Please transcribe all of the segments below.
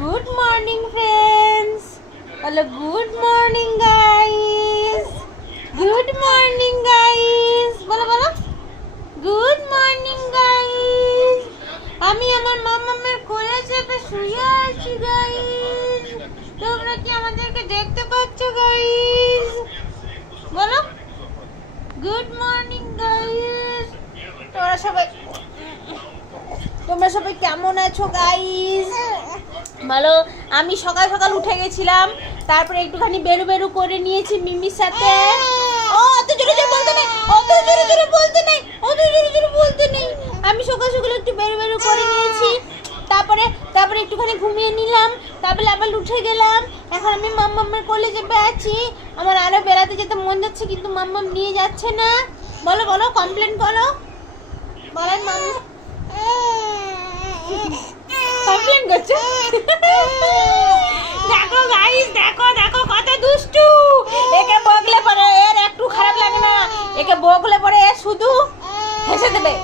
Good morning friends, hello, good morning guys, good morning guys, বলো বলো, good morning guys. আমি আমার মামামের কোলে চেপে শুয়ে আছি গাইস। তোমরা কি আমাদেরকে দেখতে পাচ্ছ গাইস? বলো গুড মর্নিং গাইস। তোমরা সবাই কেমন আছো গাইস? বলো। আমি সকাল সকাল উঠে গেছিলাম, তারপরে একটুখানি বেরু বেরু করে নিয়েছি মিমির সাথে। ও অত জোরে জোরে বলতে নেই, অত জোরে জোরে বলতে নেই, অত জোরে জোরে বলতে নেই। আমি সকাল সকাল একটু বেরু বেরু করে নিয়েছি, তারপরে একটুখানি ঘুমিয়ে নিলাম, তারপরে আবার উঠে গেলাম। এখন আমি মাম্মামের কোলে চেপে আছি। আমার আরো বেড়াতে যেতে মন যাচ্ছে, কিন্তু মাম্মাম নিয়ে যাচ্ছে না। বলো বলো, কমপ্লেন করো, বলেন মাম্মা। কমপ্লেন করছে। দেখো গাইস, দেখো দেখো কত দুষ্টু। একে বকলে পরে এর একটু খারাপ লাগে না, একে বকলে পরে এ শুধু হেসে দেবে,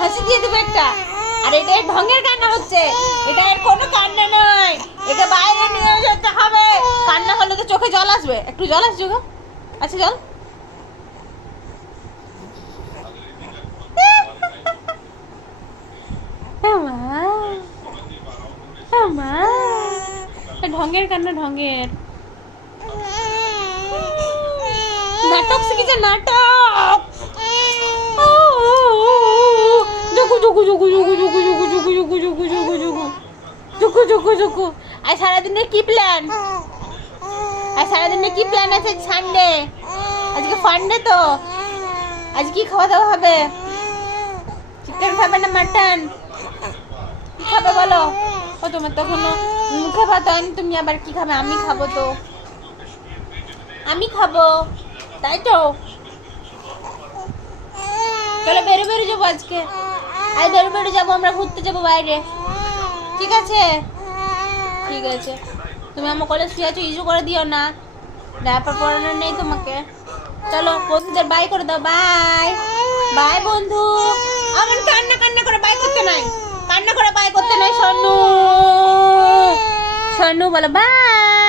হাসি দিয়ে দেবে একটা। আর এটা এর ঢঙের কান্না হচ্ছে, এটা এর কোনো কান্না নয়। একে বাইরে নিয়ে যেতে হবে, কান্না হলে তো চোখে জল আসবে। একটু জল আসছে গো, আচ্ছা জল। ঢঙের কান্না, ঢঙের নাটক শিখেছে, নাটক। আর সারাদিনের কি প্ল্যান? আছে সানডে? আজকে ফান্ডে তো। আজ কি খাওয়া দাওয়া হবে? চিকেন খাবে না মাটন? কি খাবে বলো? ও তোমার তো এখনো মুখে ভাত হয়নি, তুমি আবার কি খাবে? আমি খাবো তো, আমি খাবো, তাই তো। চলো বেরো বেরো যাবো আজকে, আজ বেরো বেরো যাবো, আমরা ঘুরতে যাবো বাইরে। ঠিক আছে, ঠিক আছে। তুমি আমার কলেজ শুয়ে আছো, ইস্যু করে দিও না, ডায়াপার পরানো নেই তোমাকে। চলো বন্ধুদের বাই করে দাও, বাই বাই বন্ধু। আমার কান্না করে বাই করতে নাই, কান্না করে বাই করতে নাই। শোনো শোনো, বলো বাই।